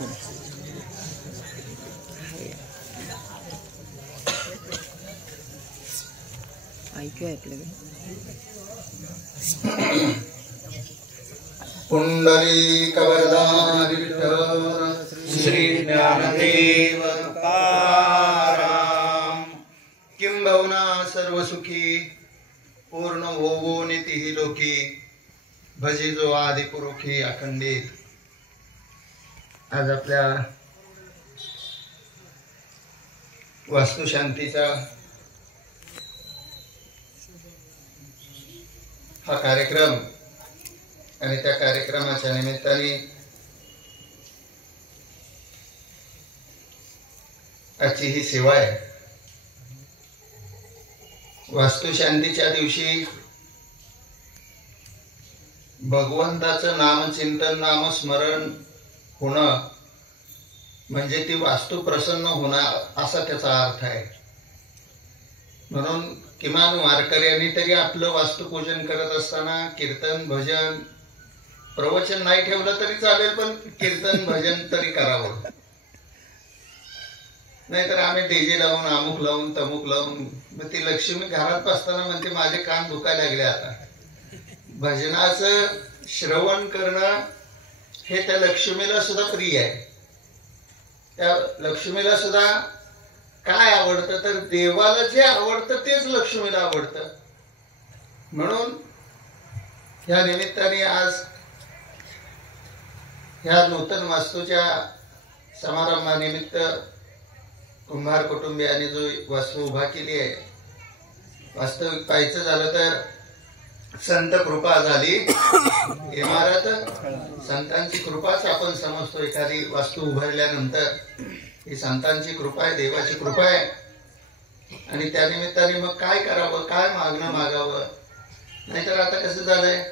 ऐकूया आपल्याकडे पुंडलिक वरदान विठ्ठल श्री ज्ञानदेव तुकाराम. किंबहुना सर्व सुखी पूर्ण होवो नितीही लोकी भजे जो आदि पुरुषी अखंडित. आज आपल्या वास्तुशांतीचा हा कार्यक्रम आणि त्या कार्यक्रमाच्या निमित्ताने आजची ही सेवा आहे. वास्तुशांतीच्या दिवशी भगवंताचं नामचिंतन नामस्मरण होणं म्हणजे ती वास्तू प्रसन्न होणं असा त्याचा अर्थ आहे. म्हणून किमान वारकऱ्यांनी तरी आपलं वास्तुपूजन करत असताना कीर्तन भजन प्रवचन नाही ठेवलं तरी चालेल, पण कीर्तन भजन तरी करावं. नाहीतर आम्ही डीजे लावून अमुक लावून तमुक लावून मग ती लक्ष्मी घरात बसताना म्हणते माझे कान दुखायला लागले. आता भजनाचं श्रवण करणं हे त्या लक्ष्मीला सुद्धा प्रिय आहे. त्या लक्ष्मीला सुद्धा काय आवडतं तर देवाला जे आवडतं तेच लक्ष्मीला आवडतं. म्हणून ह्या निमित्ताने आज ह्या नूतन वास्तूच्या समारंभानिमित्त कुंभार कुटुंबियांनी जो वास्तू उभा केली आहे, वास्तविक पाहायचं झालं तर संत कृपा झाली. इमारत संतांची कृपाच आपण समजतो. एखादी वास्तू उभारल्यानंतर ही संतांची कृपा आहे, देवाची कृपा आहे. आणि त्या निमित्ताने मग काय करावं, काय मागणं मागावं. नाहीतर आता कसं झालंय,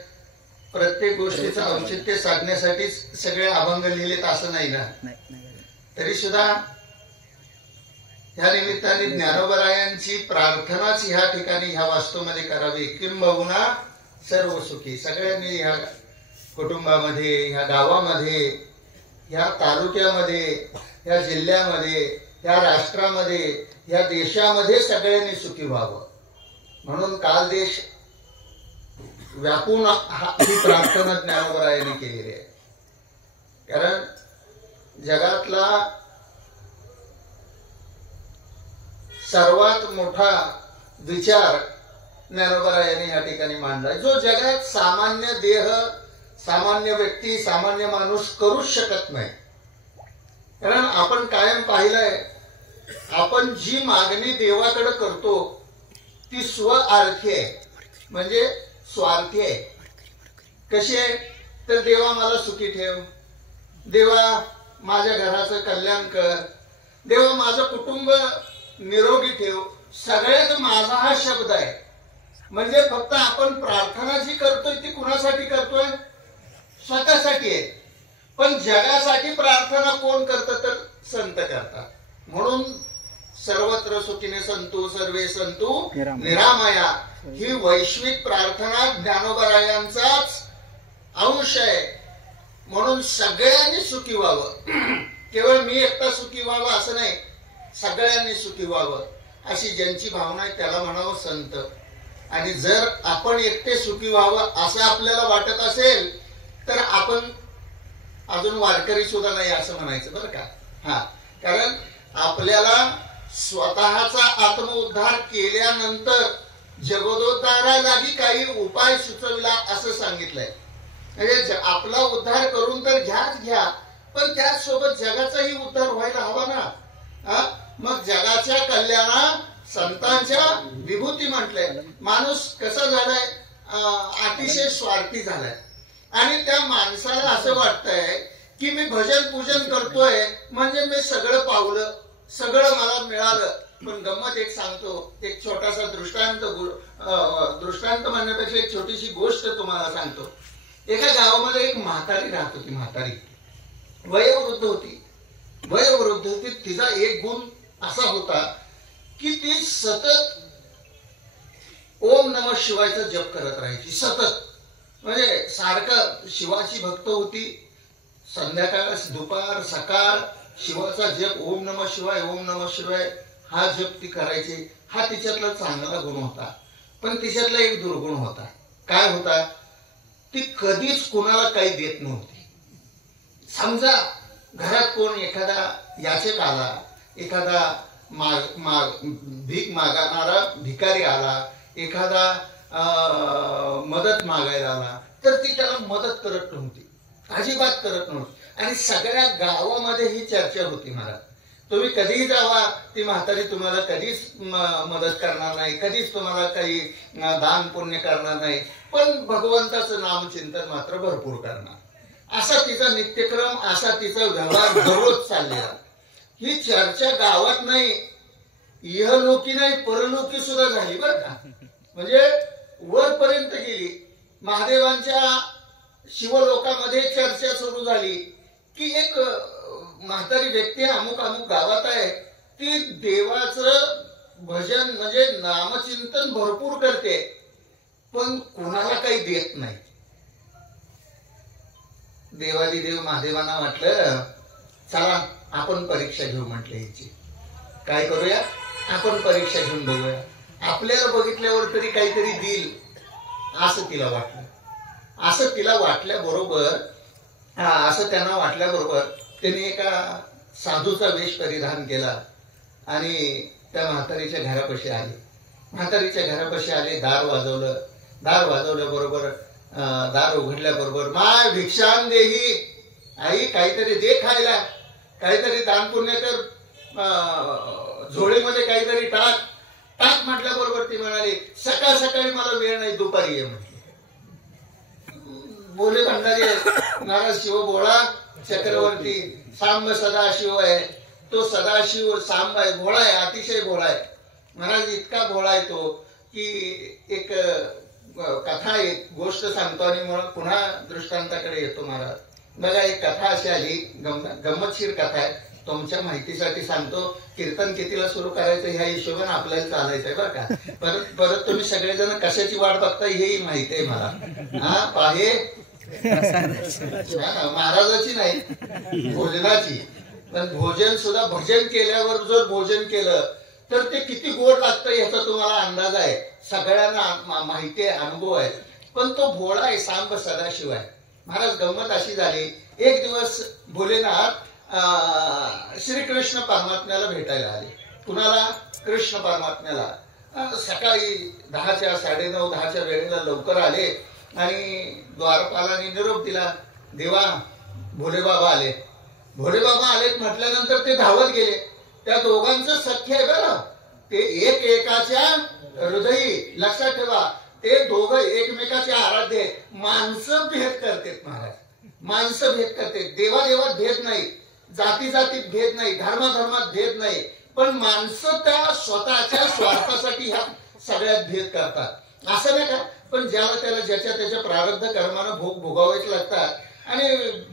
प्रत्येक गोष्टीचं औचित्य साधण्यासाठी सगळे अभंग लिहिलेत असं नाही ना. तरी सुद्धा ह्या निमित्ताने ज्ञानोबरायांची प्रार्थनाच ह्या ठिकाणी ह्या वास्तूमध्ये करावी. किंबहुना सर्व सुखी. सगळ्यांनी ह्या कुटुंबामध्ये, ह्या गावामध्ये, ह्या तालुक्यामध्ये, ह्या जिल्ह्यामध्ये, ह्या राष्ट्रामध्ये, ह्या देशामध्ये सगळ्यांनी सुखी व्हावं म्हणून काल देश व्यापून ही प्रार्थना ज्ञानोबरायांनी केलेली आहे. कारण जगातला सर्वात मोठा विचार ज्ञानोबरायांनी या ठिकाणी मांडला, जो जगात सामान्य देह, सामान्य व्यक्ती, सामान्य माणूस करूच शकत नाही. कारण आपण कायम पाहिलंय, आपण जी मागणी देवाकडे करतो ती स्वार्थी आहे, म्हणजे स्वार्थी आहे. कशी आहे तर देवा मला सुखी ठेव, देवा माझ्या घराचं कल्याण कर, देवा माझं कुटुंब निरोगी ठेव. सगळ्यात माझा हा शब्द आहे. म्हणजे फक्त आपण प्रार्थना जी करतोय ती कुणासाठी करतोय, स्वतःसाठी आहे. पण जगासाठी प्रार्थना कोण करतं तर संत करतात. म्हणून सर्वत्र सुखीने संतु सर्वे संतु निरामया ही वैश्विक प्रार्थना ज्ञानोबरायांचाच अंश आहे. म्हणून सगळ्यांनी सुखी व्हावं, केवळ मी एकटा सुखी व्हावं असं नाही, सगळ्यांनी सुखी व्हावं अशी ज्यांची भावना आहे त्याला म्हणावं संत. आणि जर आपण एकटे सुखी व्हावं असं आपल्याला वाटत असेल तर आपण अजून वारकरी सुद्धा नाही असं म्हणायचं बरं का. हा, कारण आपल्याला स्वतःचा आत्मउद्धार केल्यानंतर जगदोद्धारालाही काही उपाय सुचविला असं सांगितलंय. म्हणजे आपला उद्धार करून तर घ्याच घ्या, पण त्याचसोबत जगाचाही उद्धार व्हायला हवा ना. मग जगाच्या कल्याणा संतांच्या विभूती म्हटलंय. माणूस कसा झालाय, अतिशय स्वार्थी झालाय. आणि त्या माणसाला असं वाटतंय की मी भजन पूजन करतोय म्हणजे मी सगळं पावलं, सगळं मला मिळालं. पण गंमत एक सांगतो, एक छोटासा दृष्टांत म्हणण्यापेक्षा एक छोटीशी गोष्ट तुम्हाला सांगतो. एका गावामध्ये एक म्हातारी राहत होती. म्हातारी वयोवृद्ध होती. वयोवृद्ध होती. तिचा एक गुण असा होता की ती सतत ओम नमः शिवायचा जप करत राहायची. सतत म्हणजे सारखं शिवाची भक्त होती. संध्याकाळ दुपार सकाळ शिवाचा जप ओम नमः शिवाय ओम नमः शिवाय हा जप ती करायची. हा तिच्यातला चांगला गुण होता. पण तिच्यातला एक दुर्गुण होता. काय होता? ती कधीच कोणाला काही देत नव्हती. समजा घरात कोण एखादा याचक आला, एखादा भीक मागणारा भिकारी आला, एखादा मदत मागायला आला, तर ती त्याला मदत करत नव्हती, अजिबात करत नव्हती. आणि सगळ्या गावामध्ये ही चर्चा होती. मला तुम्ही कधीही जावा, ती म्हातारी तुम्हाला कधीच मदत करणार नाही, कधीच तुम्हाला काही दान पुण्य करणार नाही, पण भगवंताचं नामचिंतन मात्र भरपूर करणार. असा तिचा नित्यक्रम, असा तिचा व्यवहार दररोज चाललेला. ही चर्चा गावात नाही, इहलोकी नाही, परलोकी सुद्धा झाली बरं का. म्हणजे वरपर्यंत गेली. महादेवांच्या शिवलोकामध्ये चर्चा सुरू झाली की एक म्हातारी व्यक्ती अमुक अमुक गावात आहे, ती देवाचं भजन म्हणजे नामचिंतन भरपूर करते, पण कोणाला काही देत नाही. देवादिदेव महादेवांना म्हटलं, चला आपण परीक्षा घेऊ. म्हटलं याची काय करूया, आपण परीक्षा घेऊन बघूया, आपल्याला बघितल्यावर तरी काहीतरी देईल असं तिला वाटलं. असं तिला वाटल्याबरोबर असं त्यांना वाटल्याबरोबर त्यांनी एका साधूचा वेश परिधान केला आणि त्या म्हातारीच्या घरापाशी आले. म्हातारीच्या घरापाशी आले, दार वाजवलं. दार वाजवल्याबरोबर दार उघडल्याबरोबर, माय भिक्षान देही, आई काहीतरी दे खायला, काहीतरी दान पुण्य कर, झोळीमध्ये काहीतरी टाक. टाक म्हटल्याबरोबर ती म्हणाली, सकाळ सकाळी मला वेळ नाही, दुपारी ये म्हटली. भोले भंडारी महाराज शिव भोळा चक्रवर्ती सांब सदाशिव आहे. तो सदाशिव सांब आहे, भोळा आहे, अतिशय भोळा आहे. महाराज इतका भोळा आहे तो की एक कथा, एक गोष्ट सांगतो आणि पुन्हा दृष्टांताकडे येतो. महाराज बघा, एक कथा अशी आली, गंमतशीर कथा आहे, तुमच्या माहितीसाठी सांगतो. कीर्तन कितीला सुरू करायचं ह्या हिशोबाने आपल्याला चालायचंय बरं का. परत तुम्ही सगळेजण कशाची वाट बघताय हेही माहिती आहे मला. हा पाहे महाराजाची नाही, भोजनाची. पण भोजन सुद्धा भजन केल्यावर जर भोजन केलं तर ते किती गोड लागतं याचा तुम्हाला अंदाज आहे, सगळ्यांना माहिती आहे, अनुभव आहे. पण तो भोळा आहे, सांब सदाशिव आहे. महाराज गंमत अशी झाली, एक दिवस भोलेनाथ श्रीकृष्ण परमात्म्याला भेटायला आले. कुणाला? कृष्ण परमात्म्याला. सकाळी 10च्या 9:30 10च्या वेळेला लवकर आले आणि द्वारपालाने निरोप दिला, देवा भोलेबाबा आले. भोलेबाबा आले म्हटल्यानंतर ते धावत गेले. त्या दोघांचं सख्य आहे बरं, ते एकाच्या हृदयी. लक्षात ठेवा, ते दोघं एकमेकाचे आराध्य आहेत. माणसं भेद करतात महाराज, माणसं भेद करतात. देवादेवात भेद नाही, जाती जातीत भेद नाही, धर्माधर्मात भेद नाही, पण माणसं त्या स्वतःच्या स्वार्थासाठी ह्या सगळ्यात भेद करतात. असं नाही का, पण ज्याला त्याला ज्याच्या त्याच्या प्रारब्ध कर्मानं भोग भोगावेच लागतात. आणि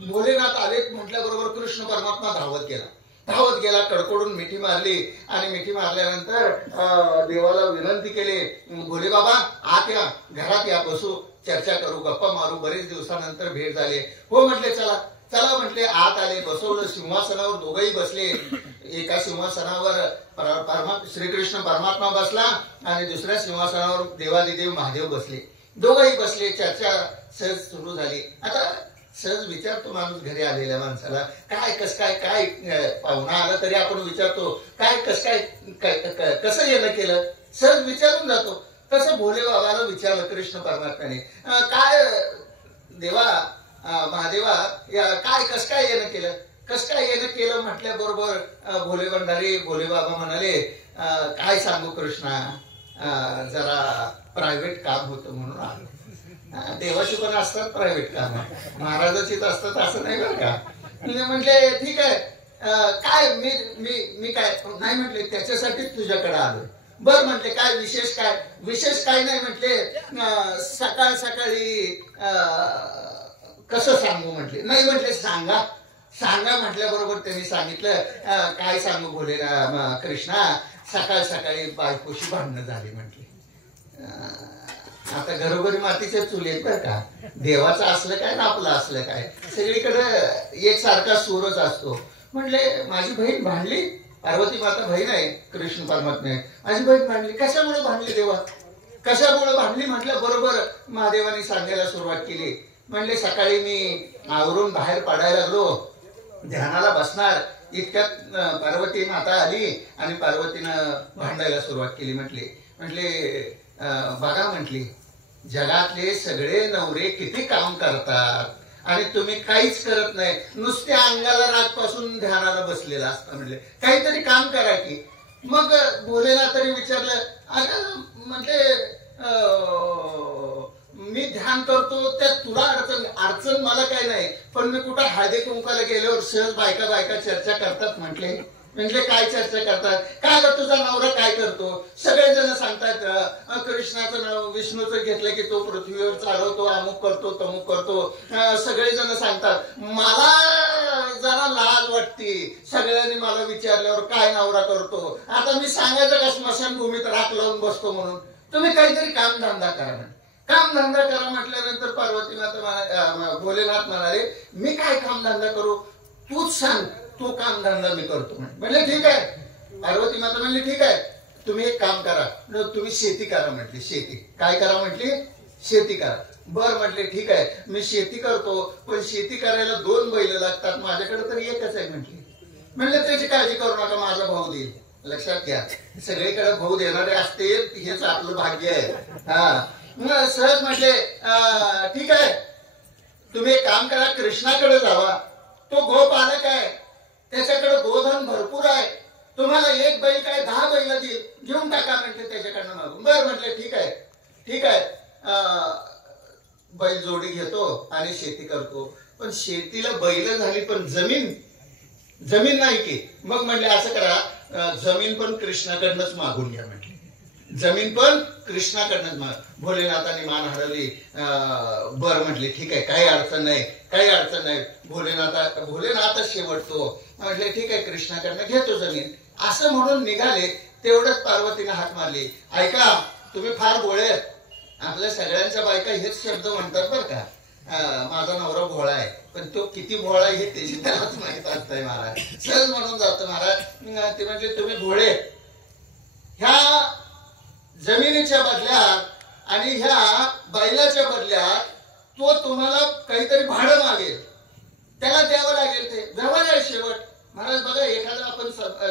भोलेनाथ आले म्हटल्याबरोबर कृष्ण परमात्मा धावत गेला, कडकडून मिठी मारली आणि मिठी मारल्यानंतर देवाला विनंती केली, भोले बाबा आत या, घरात या, बसू, चर्चा करू, गप्पा मारू, बरेच दिवसानंतर भेट झाले. हो म्हटले, चला चला म्हटले. आत आले, बसवलं, सिंहासनावर दोघंही बसले. एका सिंहासनावर श्रीकृष्ण परमात्मा बसला आणि दुसऱ्या सिंहासनावर देवादिदेव महादेव बसले. दोघंही बसले, चर्चा सहज सुरू झाली. आता सहज विचारतो माणूस घरी आलेल्या माणसाला, काय कस काय पाहुणा आला तरी आपण विचारतो, काय कस काय कसं येणं केलं, सहज विचारून जातो. तसं भोले बाबाला विचारलं कृष्ण परमात्म्याने, काय देवा महादेवा काय कस काय येणं केलं, कस काय येणं केलं म्हटल्याबरोबर भोले भंडारी भोले बाबा म्हणाले, काय सांगू कृष्णा, जरा प्रायव्हेट काम होतं म्हणून आलो. देवाची पण असतात प्रायव्हेट काम, महाराजाचीच असतात असं नाही बरं का. म्हटले ठीक आहे, काय मी काय नाही म्हटले, त्याच्यासाठीच तुझ्याकडे आलोय. बर म्हटले, काय विशेष काय? विशेष काय नाही म्हटले, सकाळ सकाळी कसं सांगू म्हटले. नाही म्हटले, सांगा म्हटल्याबरोबर त्यांनी सांगितलं, काय सांगू भोले कृष्णा, सकाळ सकाळी बायकोशी भांडणं झाली म्हटले. आता घरोघरी मातीच्या चुली आहेत बरं का. देवाचं असलं काय ना आपलं असलं काय, सगळीकडे एक सारखा सूरच असतो. म्हणले माझी बहीण भांडली, पार्वती माता बहीण आहे कृष्ण परमात्मा, माझी बहीण भांडली. कशामुळे भांडली देवा, कशामुळे भांडली म्हटलं. बरोबर महादेवाने सांगायला सुरुवात केली. म्हणले सकाळी मी आवरून बाहेर पडायला लागलो, ध्यानाला बसणार इतक्यात पार्वती माता आली आणि पार्वतीनं भांडायला सुरुवात केली. म्हटले बघा म्हटली, जगातले सगळे नवरे किती काम करतात आणि तुम्ही काहीच करत नाही, नुसत्या अंगाला रातपासून ध्यानाला बसलेला असता. म्हणले काहीतरी काम करा की. मग भोलेनाथाने विचारलं, अगं म्हटले मी ध्यान करतो त्यात तुला अडचण मला काय नाही, पण मी कुठं हळदी कुंकाला गेल्यावर सहज बायका चर्चा करतात. म्हटले काय चर्चा करतात, काय ग तुझा नवरा काय करतो, सगळेजण सांगतात कृष्णाचं नाव विष्णूचं घेतलं की तो पृथ्वीवर चालवतो, अमुक करतो तमुक करतो, सगळेजण सांगतात. मला जरा लाज वाटते, सगळ्यांनी मला विचारल्यावर काय नवरा करतो, आता मी सांगायचं का स्मशानभूमीत राख लावून बसतो म्हणून. तुम्ही काहीतरी कामधंदा करा. कामधंदा करा म्हटल्यानंतर पार्वती माता भोलेनाथ म्हणाले मी काय कामधंदा करू, तूच सांग, तू कामधंदा मी करतो. म्हणले ठीक आहे. पार्वती माता म्हणली ठीक आहे, तुम्ही एक काम करा, तुम्ही शेती करा. म्हटली शेती काय करा, म्हटली शेती करा. बर म्हटले ठीक आहे, मी शेती करतो, पण शेती करायला 2 बैल लागतात, माझ्याकडे तर एकच आहे. म्हणले त्याची काळजी करू नका, माझा भाऊ देईल. लक्षात घ्या, सगळीकडे भाऊ देणारे असते हेच आपलं भाग्य आहे. हा सहज म्हटले ठीक आहे, तुम्ही एक काम करा, कृष्णाकडे जावा, तो गोपालक आहे, त्याच्याकडे गोधन भरपूर आहे, तुम्हाला एक बैल काय 10 बैल देईल, घेऊन टाका म्हटले त्याच्याकडनं मागून. बरं म्हटले ठीक आहे बैल जोडी घेतो आणि शेती करतो. पण शेतीला बैल झाली पण जमीन नाही की. मग म्हटले असं करा, जमीन पण कृष्णाकडनंच मागून घ्या. म्हटले जमीन पण कृष्णाकडनंच माग. भोलेनाथाने मान हरवली. बर म्हटले ठीक आहे, काही अडचण नाही. भोलेनाथ शेवटतो. म्हटले ठीक आहे, कृष्णाकडनं घेतो जमीन, असं म्हणून निघाले. तेवढंच पार्वतीने हाक मारली, ऐका तुम्ही फार भोळे, आपल्या सगळ्यांच्या बायका हेच शब्द म्हणतात बरं का, माझा नवरा भोळा आहे, पण तो किती भोळा आहे हे त्याची त्यालाच माहित असतंय महाराज. सहज म्हणून जातो महाराज. ते म्हणजे तुम्ही भोळे, ह्या जमिनीच्या बदल्यात आणि ह्या बैलाच्या बदल्यात तो तुम्हाला काहीतरी भाडं मागेल, त्याला द्यावं लागेल. ते व्यवहार आहे शेवट. महाराज बघा, एखादं आपण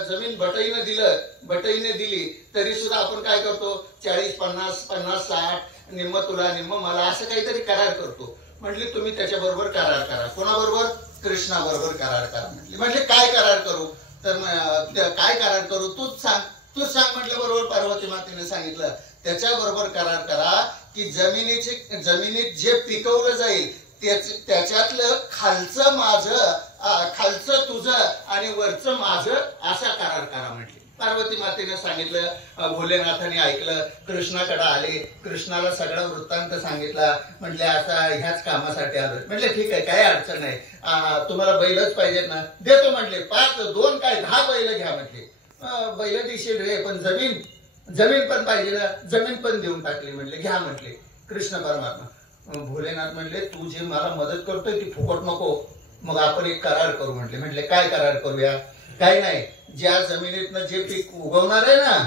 जमीन बटईने दिली तरी सुद्धा आपण काय करतो, 40-50-50-60 निम्म तुला निम्म मला असं काहीतरी करार करतो. म्हटले तुम्ही त्याच्याबरोबर करार करा. कोणाबरोबर? कृष्णाबरोबर करार करा. म्हटले काय करार करू, तर काय करार करू तूच सांग म्हटलं. बरोबर पार्वती मातेने सांगितलं, त्याच्याबरोबर करार करा की जमिनीत जे पिकवलं जाईल त्याच्यातलं खालचं माझं, खालचं तुझं आणि वरचं माझं, असा करार करा म्हटले. पार्वती मातेने सांगितलं. भोलेनाथाने ऐकलं, कृष्णाकडे आले, कृष्णाला सगळा वृत्तांत सांगितला. म्हटले आता ह्याच कामासाठी आलो. म्हटले ठीक आहे, काही अडचण नाही, तुम्हाला बैलच पाहिजेत ना, देतो म्हटले. 2 काय 10 बैल घ्या म्हटले. बैल दिशेल रे, पण जमीन पण पाहिजे ना, जमीन पण देऊन टाकली. म्हटले घ्या म्हटले कृष्ण परमात्मा. भोलेनाथ म्हणले तू जे मला मदत करतोय ती फुकट नको, मग आपण एक करार करू. म्हटले काय करार करूया? काय नाही, ज्या जमिनीतनं जे पीक उगवणार आहे ना,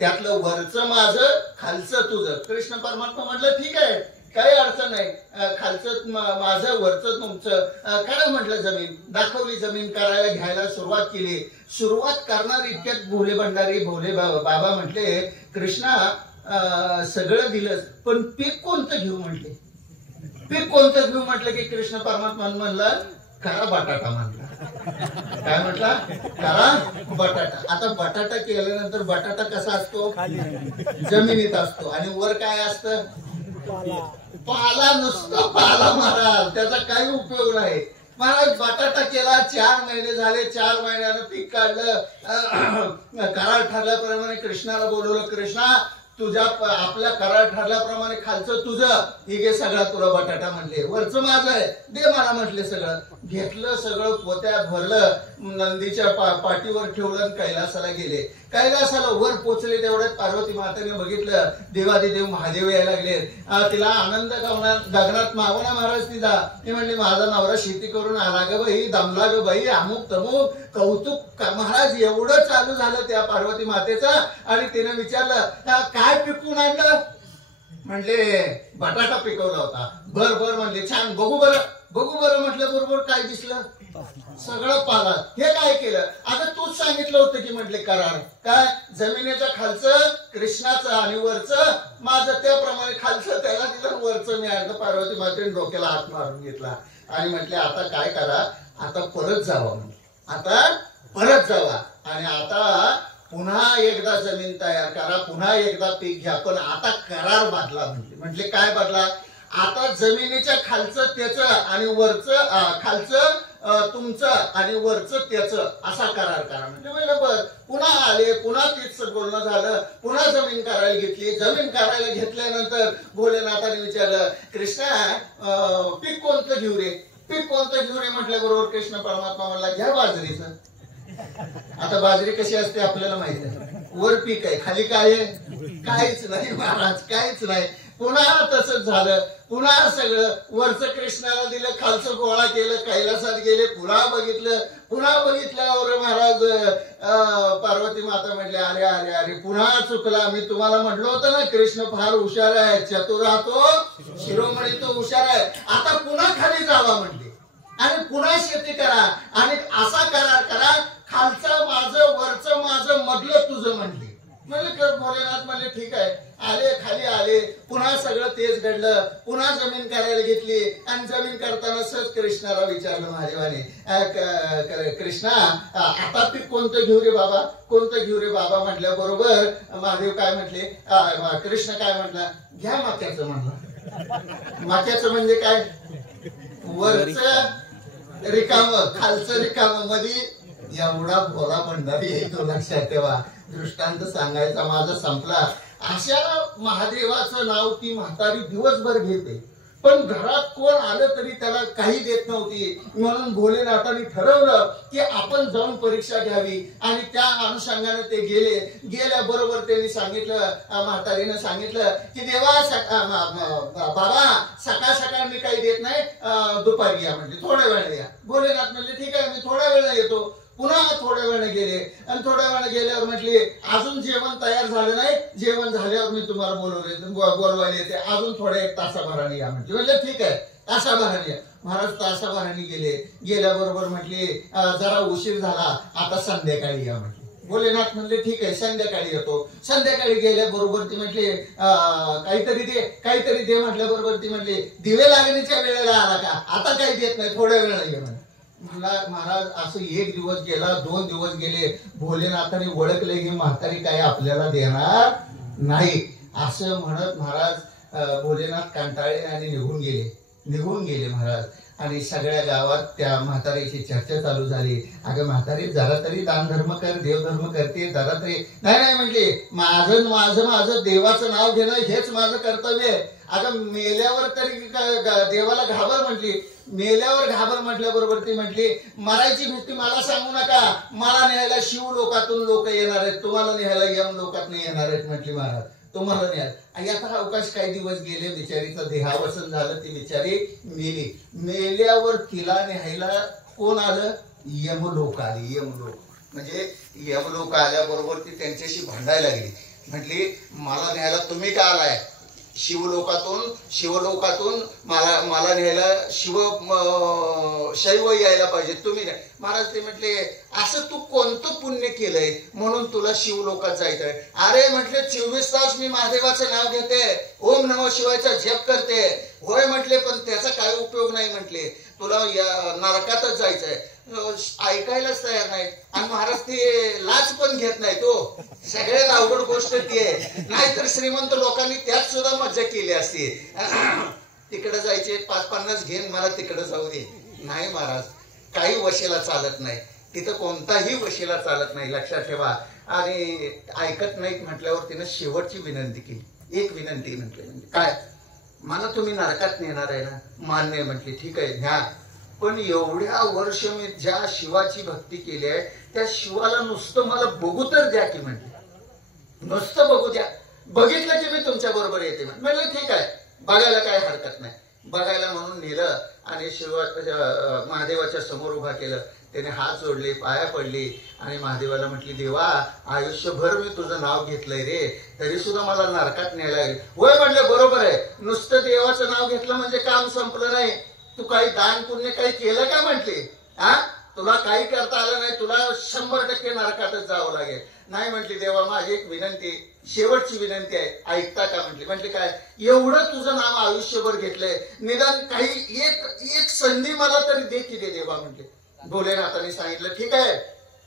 त्यातलं वरचं माझं, खालचं तुझं. कृष्ण परमात्मा म्हटलं ठीक आहे, काही अडचण नाही, खालचं माझं वरचं तुमचं. करा म्हटलं जमीन. दाखवली जमीन, करायला घ्यायला सुरुवात केली. सुरुवात करणार इतक्यात भोले भंडारी भोले बाबा म्हटले कृष्णा सगळं दिलं, पण पीक कोणतं घेऊ म्हटले. पीक कोणतं घेऊ म्हटलं की कृष्ण परमात्मा म्हणलं करा बटाटा. म्हटला काय म्हटला? करा बटाटा. आता बटाटा केल्यानंतर बटाटा कसा असतो? जमिनीत असतो आणि वर काय असतं? पाला. नुसतं पाला महाराज, त्याचा काही उपयोग नाही. महाराज बटाटा केला, 4 महिने झाले, 4 महिन्यानं पीक काढलं. करार ठरल्याप्रमाणे कृष्णाला बोलवलं. कृष्णा तुझ्या आपल्या करार ठरल्याप्रमाणे खालचं तुझं, ही घे सगळा तुला बटाटा म्हणले, वरचं माझं आहे, दे मला म्हटले. सगळं घेतलं, सगळं पोत्यात भरलं, नंदीच्या पाठीवर ठेवलं, कैलासाला गेले. कैलासाला वर पोचले तेवढ्यात पार्वती मातेने बघितलं देवादिदेव महादेव यायला लागले. तिला आनंद गगनात मावना महाराज तिचा. ती म्हणली माझा नवरा शेती करून आला ग बाई, दमला ग बाई, अमुक तमुक कौतुक. महाराज एवढं चालू झालं त्या पार्वती मातेचं. आणि तिने विचारलं काय पिकवून आणलं? म्हणले बटाटा पिकवला होता. बर बर म्हणले, छान, बघू बरं बघू बरं. म्हटलं बरोबर काय दिसलं? सगळं पालात. हे काय केलं? आता तूच सांगितलं होतं की म्हटले करार काय, जमिनीच्या खालचं कृष्णाचं आणि वरचं माझं, त्याप्रमाणे खालचं त्याला दिलं, वरचं मी आणलं. पार्वती मातेने डोक्याला हात मारून घेतला आणि म्हटले आता काय करा, आता परत जावा, आता परत जावा आणि आता पुन्हा एकदा जमीन तयार करा, पुन्हा एकदा पीक घ्या, पण आता करार बदला. म्हटले काय बदला? आता जमिनीच्या खालचं त्याचं आणि वरचं, खालचं तुमचं आणि वरचं त्याचं, असा करार करा. म्हणजे बर. पुन्हा आले, पुन्हा तीच बोलणं झालं, पुन्हा जमीन करायला घेतली. जमीन करायला घेतल्यानंतर भोलेनाथाने विचारलं कृष्णा पीक कोणतं घेऊ रे, पीक कोणतं घेऊ रे? म्हटल्याबरोबर कृष्ण परमात्मा म्हणला घ्या बाजरीचं. आता बाजरी कशी असते आपल्याला माहिती आहे, वर पीक आहे, खाली काय आहे? काहीच नाही महाराज, काहीच नाही. पुन्हा तसंच झालं. पुन्हा सगळं वरचं कृष्णाला दिलं, खालचं गोळा केलं, कैलासात गेले. पुन्हा बघितलं, पुन्हा बघितल्यावर महाराज पार्वती माता म्हटले अरे अरे अरे पुन्हा चुकला. मी तुम्हाला म्हटलं होतं ना कृष्ण फार हुशार आहे, चतुर राहतो, शिरोमणी तो हुशार आहे. आता पुन्हा खाली जावा म्हटले आणि पुन्हा शेती करा आणि असा करार करा, खालचं माझं, वरचं माझं, मधलं तुझं म्हणले. म्हणजे भोलेनाथ म्हणले ठीक आहे. आले, खाली आले, पुन्हा सगळं तेच घडलं. पुन्हा जमीन करायला घेतली आणि जमीन करताना सहज कृष्णाला विचारलं महादेवाने कृष्णा आता पीक कोणतं घेऊ रे बाबा, कोणतं घेऊ रे बाबा? म्हटल्याबरोबर महादेव काय म्हटले, कृष्ण काय म्हटला, घ्या मक्याचं. म्हणलं मक्याचं म्हणजे काय? वरचं रिकाम, खालचं रिकाम, मध्ये एवढा भोला भंडारी येतो, लक्षात ठेवा. दृष्टांत सांगायचा माझा संपला. अशा महादेवाचं नाव ती म्हातारी दिवसभर घेते, पण घरात कोण आलं तरी त्याला काही देत नव्हती. म्हणून भोलेनाथांनी ठरवलं की आपण जाऊन परीक्षा घ्यावी आणि त्या अनुषंगाने ते गेले. गेल्याबरोबर त्यांनी सांगितलं, म्हातारीनं सांगितलं की देवा बाबा सकाळ सकाळ मी काही देत नाही, दुपारी या म्हणजे थोड्या वेळाने या. भोलेनाथ म्हणजे ठीक आहे मी थोड्या वेळाने येतो. पुन्हा थोड्या वेळाने गेले आणि थोड्या वेळाने गेल्यावर म्हटले अजून जेवण तयार झालं नाही, जेवण झाल्यावर मी तुम्हाला बोलवायला येते, अजून थोड्या एक तासाभराने या म्हटले. म्हणजे ठीक आहे तासाभराने या. महाराज तासाभराने गेले. गेल्याबरोबर म्हटले जरा उशीर झाला, आता संध्याकाळी या म्हटले. भोलेनाथ म्हणले ठीक आहे संध्याकाळी येतो. संध्याकाळी गेल्याबरोबर ती म्हटले काहीतरी दे म्हटल्याबरोबर ती म्हटले दिवे लागण्याच्या वेळेला आला का, आता काही देत नाही, थोड्या वेळाने ये म्हणे. महाराज असं एक दिवस गेला, 2 दिवस गेले. भोलेनाथाने ओळखले की म्हातारी काय आपल्याला देणार नाही असं म्हणत महाराज भोलेनाथ कंटाळले आणि निघून गेले महाराज. आणि सगळ्या गावात त्या म्हातारीची चर्चा चालू झाली. अगं म्हातारी जरा तरी दान धर्म कर, देवधर्म करते जरा तरी. नाही म्हटले माझं देवाचं नाव घेणं हेच माझं कर्तव्य आहे. अगं मेल्यावर तरी देवाला घाबर म्हटली. मेल्यावर घाबर म्हटल्याबरोबर ती म्हटली मरायची गोष्टी मला सांगू नका, मला न्यायला शिव लोकातून लोक येणार आहेत, तुम्हाला न्यायला यम लोकात नाही येणार आहेत म्हटली महाराज, तुम्हाला न्याय. आता अवकाश काही दिवस गेले, बिचारीचं देहावसन झालं, ती बिचारी मेली. मेल्यावर तिला न्यायला कोण आलं? यमलोक आले. यमलोक म्हणजे यमलोक आल्याबरोबर ती त्यांच्याशी भांडायला लागली. म्हटली मला न्यायला तुम्ही का आलाय? शिवलोकातून मला न्यायला शैव यायला पाहिजे, तुम्ही नाही. महाराज ते म्हटले असं तू कोणतं पुण्य केलंय म्हणून तुला शिवलोकात जायचंय? अरे म्हटले 24 तास मी महादेवाचं नाव घेते, ओम नमः शिवायचा जप करते. होय म्हटले पण त्याचा काय उपयोग नाही म्हटले, तुला नरकातच जायचंय. ऐकायलाच तयार नाही. आणि महाराज ते लाच पण घेत नाही. तो सगळ्यात अवघड गोष्ट ती आहे. नाहीतर श्रीमंत लोकांनी त्यात सुद्धा मज्जा केली असती. तिकडे जायचे 5-50 घेऊन मला तिकडे जाऊ दे. नाही महाराज काही वशेला चालत नाही. तिथं कोणताही वशिला चालत नाही, लक्षात ठेवा. आणि ऐकत नाहीत म्हटल्यावर तिनं शेवटची विनंती केली. एक विनंती म्हटली, म्हणजे काय, मला तुम्ही नरकात नेणार आहे ना, मान्य आहे म्हटली, ठीक आहे न्या, पण एवढ्या वर्ष मी ज्या शिवाची भक्ती केली आहे त्या शिवाला नुसतं मला बघू तर द्या की म्हटली, नुसतं बघू द्या, बघितलं की मी तुमच्या बरोबर येते म्हटलं. ठीक आहे, बघायला काय हरकत नाही. बघायला म्हणून नेलं आणि महादेवाच्या समोर उभा केलं. त्याने हात जोडले, पाया पडली आणि महादेवाला म्हटली, देवा आयुष्यभर मी तुझं नाव घेतलंय रे, तरी सुद्धा मला नरकात न्यायला लागेल. होय म्हटलं, बरोबर आहे, नुसतं देवाचं नाव घेतलं म्हणजे काम संपलं नाही, तू काही दान पुण्य काही केलं का म्हटली, हा, तुला काही करता आलं नाही, तुला 100% नरकातच जावं लागेल. नाही म्हटली, देवा माझी एक विनंती, शेवटची विनंती आहे, ऐकता का म्हटली. म्हटली काय, एवढं तुझं नाव आयुष्यभर घेतलंय, निदान काही एक संधी मला तरी दे की दे देवा म्हटली. भोलेनाथांनी सांगितलं, ठीक आहे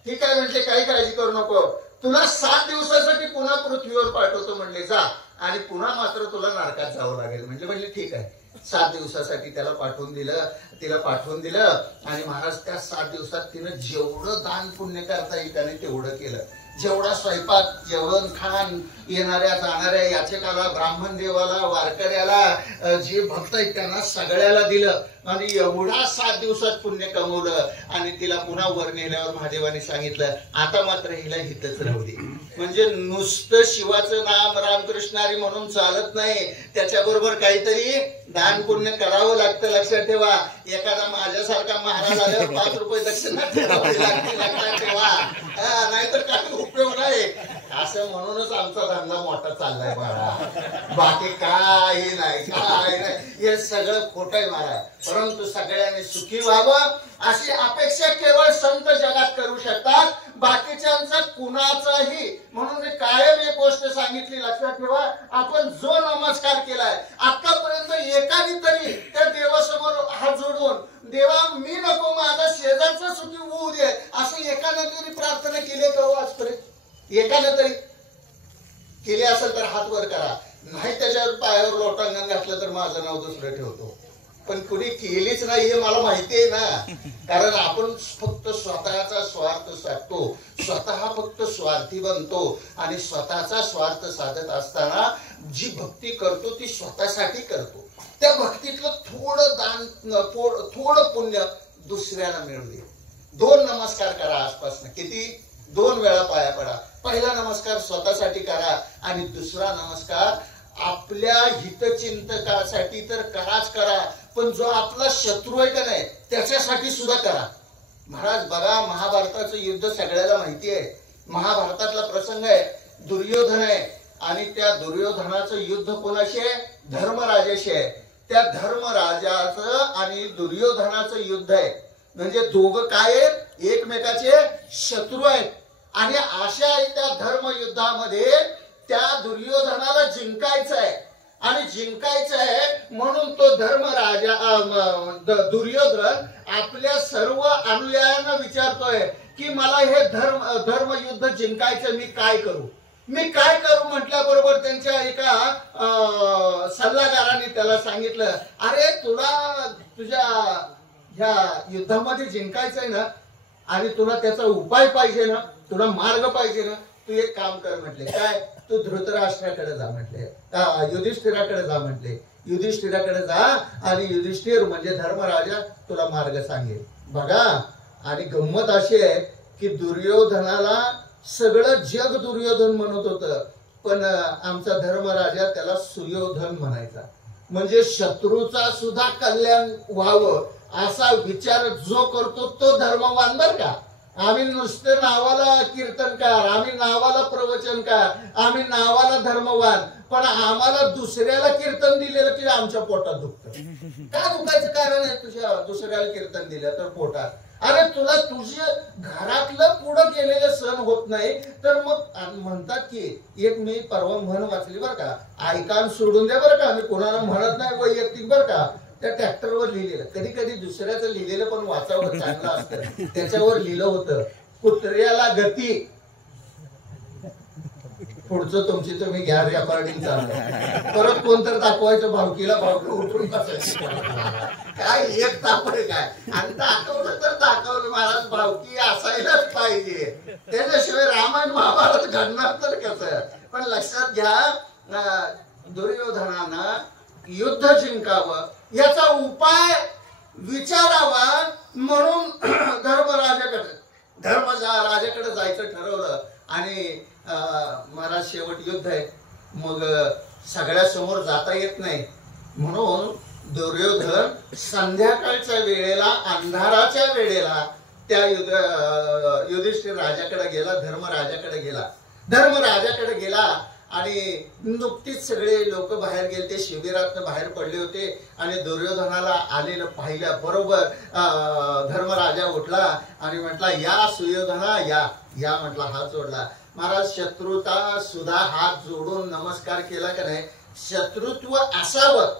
ठीक आहे म्हटले, काही काळजी करू नको, तुला 7 दिवसासाठी पुन्हा पृथ्वीवर पाठवतो म्हणले, जा, आणि पुन्हा मात्र तुला नरकात जावं लागेल म्हटले. ठीक आहे, 7 दिवसासाठी त्याला पाठवून दिलं, तिला पाठवून दिलं. आणि महाराज त्या 7 दिवसात तिनं जेवढं दान पुण्य करता येईल त्याने तेवढं केलं. जेवढा स्वयंपाक, जेवण खाण, येणाऱ्या जाणाऱ्या याचकाला, ब्राह्मण देवाला, वारकऱ्याला, जे भक्त आहेत त्यांना सगळ्याला दिलं आणि एवढा 7 दिवसात पुण्य कमवलं. आणि तिला पुन्हा वर नेल्यावर महादेवाने सांगितलं, आता मात्र हिला हितच राहू दे. म्हणजे नुसतं शिवाचं नाम रामकृष्णारी म्हणून चालत नाही, त्याच्याबरोबर काहीतरी दान पुण्य करावं लागतं, लक्षात ठेवा. एखादा माझ्यासारखा महाराज आल्यावर 5 रुपये दक्षिणा ठेवावी लागते, लक्षात ठेवा, नाहीतर काही उपयोग नाही. असं म्हणूनच आमचा धंदा मोठा चाललाय बाळा, बाकी काही नाही, काय नाही, हे सगळं खोटं आहे महाराज. परंतु सगळ्यांनी सुखी व्हावं अशी अपेक्षा केवळ संत जगात करू शकतात, बाकीच्यांचा कुणाचाही. म्हणून कायम एक गोष्ट सांगितली, लक्षात ठेवा, आपण जो नमस्कार केलाय आतापर्यंत एकाने तरी त्या देवासमोर हात जोडून, देवा मी नको माझा शेजारचा सुखी होऊ दे, असं एकाने तरी प्रार्थना केली का हो आजपर्यंत? एकाने तरी केली असेल तर हात वर करा, नाही त्याच्यावर पायावर लोटांगण घातलं तर माझं नाव दुसरं ठेवतो. पण कुणी केलीच नाही हे मला माहिती आहे ना, कारण आपण फक्त स्वतःचा स्वार्थ साधतो, स्वतः फक्त स्वार्थी बनतो आणि स्वतःचा स्वार्थ साधत असताना जी भक्ती करतो ती स्वतःसाठी करतो. त्या भक्तीतलं थोडं दान, थोडं पुण्य दुसऱ्याला मिळू दे. 2 नमस्कार करा आसपासनं, किती, 2 वेळा पाया पडा. पहिला नमस्कार स्वतःसाठी करा आणि दुसरा नमस्कार आपल्या हितचिंतकासाठी तर कराच करा, पण जो आपला शत्रू आहे का नाही त्याच्यासाठी सुद्धा करा. महाराज बघा, महाभारताचं युद्ध सगळ्याला माहिती आहे. महाभारतातला प्रसंग आहे, दुर्योधन आहे आणि त्या दुर्योधनाचं युद्ध कोणाशी आहे? धर्मराजाशी आहे. त्या धर्मराजाचं आणि दुर्योधनाचं युद्ध आहे. म्हणजे दोघं काय आहेत? एकमेकाचे शत्रू आहेत. आणि अशा त्या धर्मयुद्धामध्ये त्या दुर्योधनाला जिंकायचं आहे आणि जिंकायचं आहे म्हणून तो धर्मराजा दुर्योधन आपल्या सर्व अनुयायांना विचारतोय की मला हे धर्मयुद्ध जिंकायचं, मी काय करू, मी काय करू म्हटल्याबरोबर त्यांच्या एका सल्लागाराने त्याला सांगितलं, अरे तुला तुझ्या ह्या युद्धामध्ये जिंकायचंय ना आणि तुला त्याचा उपाय पाहिजे ना, तुला मार्ग पाहिजे ना, तू एक काम कर म्हटले. काय? तू धृतराष्ट्राकडे जा म्हटले, युधिष्ठिराकडे जा म्हटले. युधिष्ठिराकडे जा आणि युधिष्ठिर म्हणजे धर्मराजा तुला मार्ग सांगेल. बघा, आणि गंमत अशी आहे की दुर्योधनाला सगळं जग दुर्योधन म्हणत होतं, पण आमचा धर्मराजा त्याला सुयोधन म्हणायचा. म्हणजे शत्रूचा सुद्धा कल्याण व्हावं असा विचार जो करतो तो धर्मवान. बर का, आम्ही नुसते नावाला कीर्तनकार, आम्ही नावाला प्रवचनकार, आम्ही नावाला धर्मवान, पण आम्हाला दुसऱ्याला कीर्तन दिलेलं की आमच्या पोटात दुखतं. काय दुखायचं कारण आहे? तुझ्या दुसऱ्याला कीर्तन दिलं तर पोटात. अरे तुला तुझ्या घरातलं पुढं केलेलं सण होत नाही तर मग म्हणतात की एक मी परवा म्हण वाचली बरं का, ऐकान सोडून द्या बरं का, मी कोणाला म्हणत नाही वैयक्तिक बरं का, त्या ट्रॅक्टरवर लिहिलेलं, कधी कधी दुसऱ्याचं लिहिलेलं पण वाचावं चांगलं असतं. त्याच्यावर लिहिलं होतं, कुत्र्याला गती पुढचं तुमची तुम्ही घ्या रेकॉर्डिंग चालू परत कोणतर दाखवायचं भावकीला भावकी उठून बसायचं काय एक तापडे काय आणि दाखवलं तर दाखवलं महाराज भावकी असायलाच पाहिजे त्याच्याशिवाय रामायण महाभारत घडणार तर कसं पण लक्षात घ्या दुर्योधनानं युद्ध जिंकावं याचा उपाय विचारावा म्हणून धर्मराजाकडे जायचं ठरवलं आणि महाराज शेवट युद्ध आहे मग सगळ्या समोर जाता येत नाही म्हणून दुर्योधन संध्याकाळच्या वेळेला अंधाराच्या वेळेला त्या युधिष्ठिर राजाकडे गेला धर्मराजाकडे गेला आणि नुकतीच सगळे लोक बाहेर गेले ते शिबिरातनं बाहेर पडले होते आणि दुर्योधनाला आलेलं पाहिल्या बरोबर धर्मराजा उठला आणि म्हटला या सुयोधना या म्हटला हात जोडला महाराज शत्रुता सुद्धा हात जोडून नमस्कार केला का नाही शत्रुत्व असावं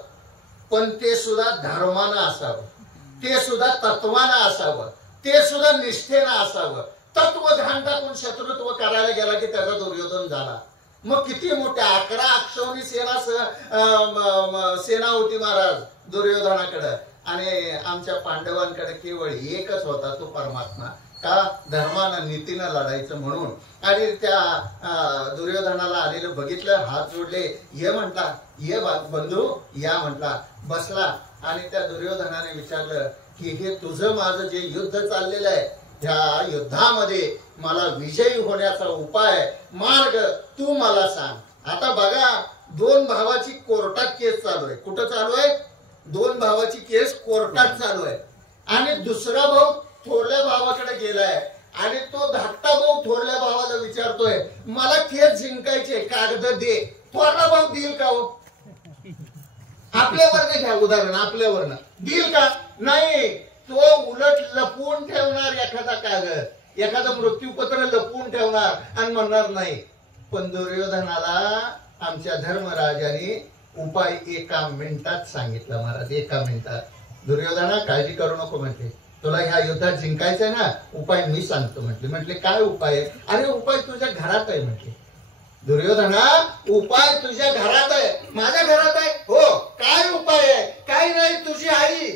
पण ते सुद्धा धर्मानं असावं ते सुद्धा तत्वानं असावं ते सुद्धा निष्ठेनं असावं तत्व घाण टाकून शत्रुत्व करायला गेला की त्याचा दुर्योधन झाला मग किती मोठ्या 11 अक्षौणी सेना होती महाराज दुर्योधनाकडे आणि आमच्या पांडवांकडे केवळ एकच होता तो परमात्मा का धर्मानं नीतीनं लढायचं म्हणून आणि त्या दुर्योधनाला आलेलं बघितलं हात जोडले ये म्हटला ये बंधू या म्हटला बसला आणि त्या दुर्योधनाने विचारलं की हे तुझं माझं जे युद्ध चाललेलं आहे ह्या युद्धामध्ये मला विजयी होण्याचा उपाय मार्ग तू मला सांग आता बघा दोन भावाची कोर्टात केस चालू आहे कुठं चालू आहे दोन भावाची केस कोर्टात चालू आहे आणि दुसरा भाऊ थोरल्या भावाकडे गेलाय आणि तो धाकटा भाऊ थोरल्या भावाला विचारतोय मला केस जिंकायचे कागद दे थोरला भाऊ देईल का हो आपल्यावर घ्या उदाहरण आपल्यावरनं देईल का नाही तो उलट लपवून ठेवणार एखादा कागद एखादं मृत्यूपत्र लपवून ठेवणार आणि म्हणणार नाही पण दुर्योधनाला आमच्या धर्मराजाने उपाय 1 मिनिटात सांगितलं महाराज 1 मिनिटात दुर्योधना काळजी करू नको म्हटले तुला ह्या युद्धात जिंकायचंय ना उपाय मी सांगतो म्हटले काय उपाय आहे अरे उपाय तुझ्या घरात आहे म्हटले दुर्योधना उपाय तुझ्या घरात आहे माझ्या घरात आहे हो काय उपाय आहे काही नाही तुझी आई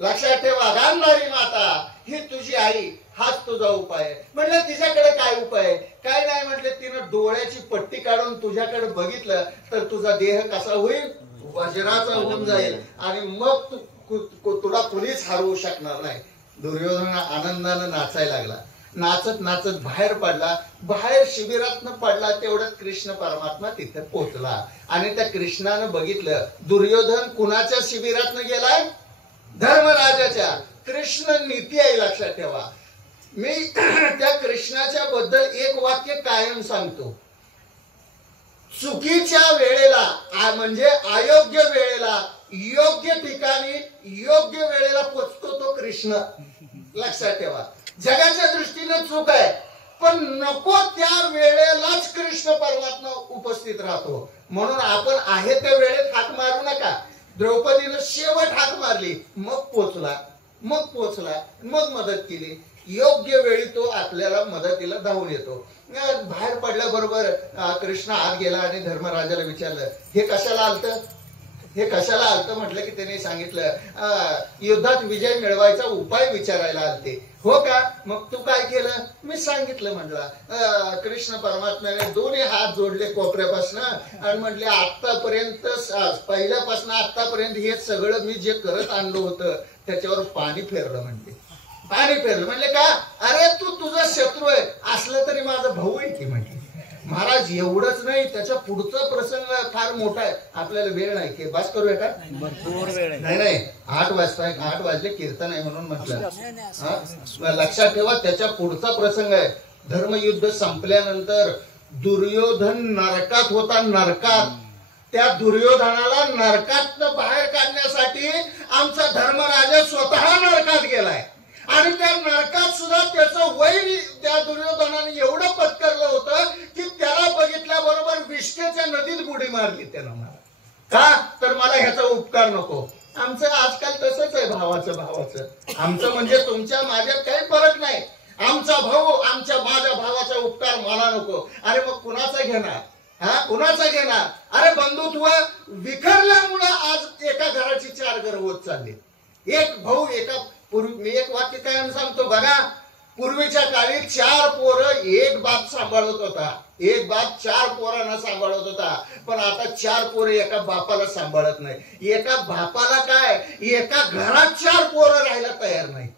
लक्षात ठेवा गांधारी माता ही तुझी आई हाच तुझा उपाय आहे म्हटलं तिच्याकडे काय उपाय आहे काय नाही म्हटले तिनं डोळ्याची पट्टी काढून तुझ्याकडे बघितलं तर तुझा देह कसा होईल वज्राचा होऊन जाईल आणि मग तुला कुणीच हरवू शकणार नाही दुर्योधन आनंदानं नाचायला लागला नाचत नाचत बाहेर पडला बाहेर शिबिरातनं पडला तेवढ्यात कृष्ण परमात्मा तिथे पोहोचला आणि त्या कृष्णानं बघितलं दुर्योधन कुणाच्या शिबिरातनं गेलाय धर्मराजाच्या कृष्ण नीती आहे लक्षात ठेवा मी त्या कृष्णाच्या बद्दल एक वाक्य कायम सांगतो चुकीच्या वेळेला म्हणजे अयोग्य वेळेला योग्य ठिकाणी योग्य वेळेला पोचतो तो कृष्ण लक्षात ठेवा जगाच्या दृष्टीने चूक आहे पण नको त्या वेळेलाच कृष्ण परमात्मा उपस्थित राहतो म्हणून आपण आहे त्या वेळेत हाक मारू नका द्रौपदीनं शेवट हाक मारली मग पोचला मग मदत केली योग्य वेळी तो आपल्याला मदतीला धावून येतो बाहेर पडल्याबरोबर कृष्ण आत गेला आणि धर्मराजाला विचारलं हे कशाला आलतं म्हटलं की त्याने सांगितलं युद्धात विजय मिळवायचा उपाय विचारायला आलते हो का मग तू काय केलं मी सांगितलं म्हटलं कृष्ण परमात्म्याने दोन्ही हात जोडले कोपऱ्यापासून आणि म्हटले आतापर्यंत पहिल्यापासून आतापर्यंत हे सगळं मी जे करत आणलं होतं त्याच्यावर पाणी फेरलं म्हणले का अरे तू तुझा शत्रू आहे असलं तरी माझा भाऊ आहे की म्हटले महाराज एवढंच नाही त्याच्या पुढचा प्रसंग फार मोठा आहे आपल्याला वेळ नाही की बस करूया का नाही 8 वाजले कीर्तन आहे म्हणून म्हटलं लक्षात ठेवा त्याच्या पुढचा प्रसंग आहे धर्मयुद्ध संपल्यानंतर दुर्योधन नरकात होता नरकात त्या दुर्योधनाला नरकातनं बाहेर काढण्यासाठी आमचा धर्मराजा स्वतः नरकात गेलाय आणि त्या नरकात सुद्धा त्याचं वैर त्या दुर्योधनाने एवढं पत्करलं होतं की त्याला बघितल्याबरोबर विष्णेच्या नदीत बुडी मारली त्यानं का तर मला ह्याचा उपकार नको आमचं आजकाल तसंच आहे भावाचं आमचं म्हणजे तुमच्या माझ्यात काही फरक नाही आमचा भाऊ माझ्या भावाचा उपकार संस्कार मला नको. अरे मग कुणाचा घेणार? कुणाचा घेणार? अरे बंधुत्व विखरल्यामुळं आज एका घराची 4 घर होत चालली. एक भाऊ मी एक वाक्य कायम सांगतो बघा, पूर्वीच्या काळी 4 पोरं एक बाप सांभाळत होता, एक बाप 4 पोरांना सांभाळत होता. पण आता 4 पोरं एका बापाला सांभाळत नाही. एका बापाला काय, एका घरात 4 पोरं राहायला तयार नाही.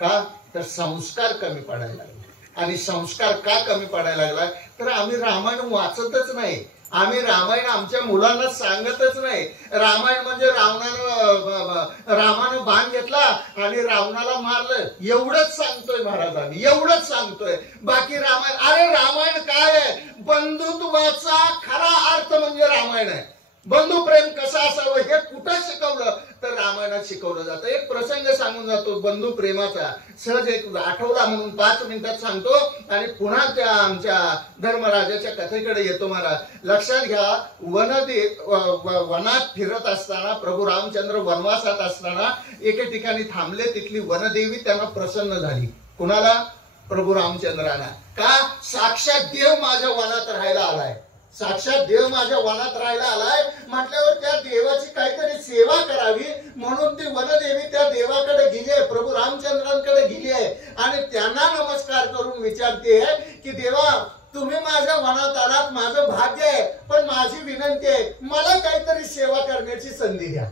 का? तर संस्कार कमी पडायला लागले. आणि संस्कार का कमी पडायला लागला? तर आम्ही रामायण वाचतच नाही, आम्ही रामायण आमच्या मुलांना सांगतच नाही. रामायण म्हणजे रामानं बाण घेतला आणि रावणाला मारलं एवढंच सांगतोय महाराजांनी, एवढंच सांगतोय. बाकी रामायण, अरे रामायण काय आहे? बंधुत्वाचा खरा अर्थ म्हणजे रामायण आहे. बंधुप्रेम कसं असावं हे कुठं शिकवलं? तर रामायणात शिकवलं जातं. एक प्रसंग सांगून जातो बंधुप्रेमाचा, सहज एक आठवला म्हणून 5 मिनिटात सांगतो आणि पुन्हा त्या आमच्या धर्मराजाच्या कथेकडे येतो. महाराज लक्षात घ्या, वनात फिरत असताना प्रभू रामचंद्र वनवासात असताना एके ठिकाणी थांबले. तिथली वनदेवी त्यांना प्रसन्न झाली. कुणाला? प्रभू रामचंद्रांना. का? साक्षात देव माझ्या वनात राहायला आलाय, साक्षात देव माझ्या वनात राहायला आलाय म्हटल्यावर त्या देवाची काहीतरी सेवा करावी म्हणून ती वनदेवी त्या देवाकडे गेली आहे, प्रभू रामचंद्रांकडे गेली आहे आणि त्यांना नमस्कार करून विचारते की देवा तुम्ही माझ्या वनात आलात, माझं भाग्य आहे, पण माझी विनंती आहे मला काहीतरी सेवा करण्याची संधी द्या,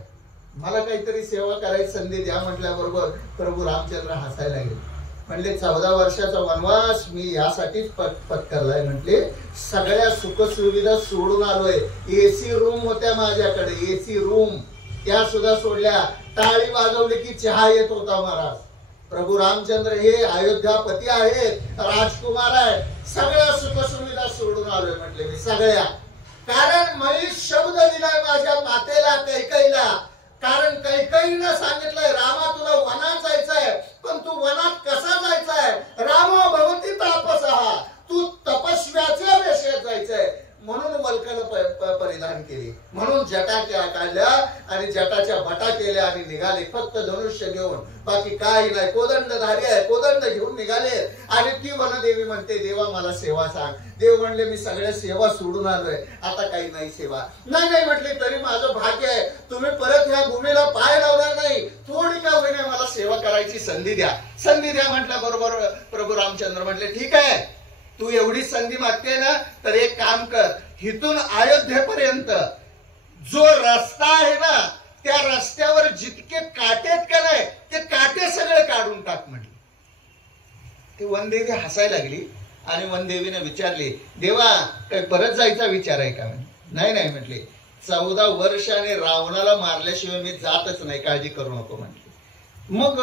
मला काहीतरी सेवा करायची संधी द्या. म्हटल्याबरोबर प्रभू रामचंद्र हसायला लागले. म्हणले 14 वर्षाचा वनवास मी यासाठीच पत्करलाय. म्हटले सगळ्या सुखसुविधा सोडून आलोय. एसी रूम होत्या माझ्याकडे, एसी रूम, त्या सुद्धा सोडल्या. टाळी वाजवली की चहा येत होता. महाराज प्रभू रामचंद्र हे अयोध्यापती आहेत, राजकुमार आहे, सगळ्या सुखसुविधा सोडून आलोय म्हटले मी सगळ्या. कारण मी शब्द दिलाय माझ्या मातेला कैकईला. कारण कैकईनं सांगितलंय रामा तुला वनात जायचंय, पण तू वनात कसा जायचंय? रामा भवती तापसहा, तू तपस्व्याच्या वेशात जायचंय. म्हणून वल्कल परिधान केली, म्हणून जटा काढल्या आणि जटाच्या बटा केल्या आणि निघाले फक्त धनुष्य घेऊन, बाकी काही नाही. कोदंडधारी आहे, कोदंड घेऊन निघाले. आणि ती वनदेवी म्हणते देवा मला सेवा सांग. देव म्हणले मी सगळ्या सेवा सोडून आलोय, आता काही नाही सेवा. नाही म्हटले तरी माझं भाग्य आहे, तुम्ही परत ह्या भूमीला पाय लावणार नाही, थोडी का होईना मला सेवा करायची संधी द्या, संधी द्या. म्हटल्या बरोबर प्रभू रामचंद्र म्हटले ठीक आहे, तू एवढी संधी मागते ना तर एक काम कर, इथून अयोध्येपर्यंत जो रस्ता आहे ना त्या रस्त्यावर जितके काटेत का नाही ते काटे सगळे काढून टाक म्हटले. ती वनदेवी हसायला लागली आणि वनदेवीने विचारले देवा काय परत जायचा विचार आहे का? नाही म्हटले 14 वर्षाने रावणाला मारल्याशिवाय मी जातच नाही, काळजी करू नको म्हटले. मग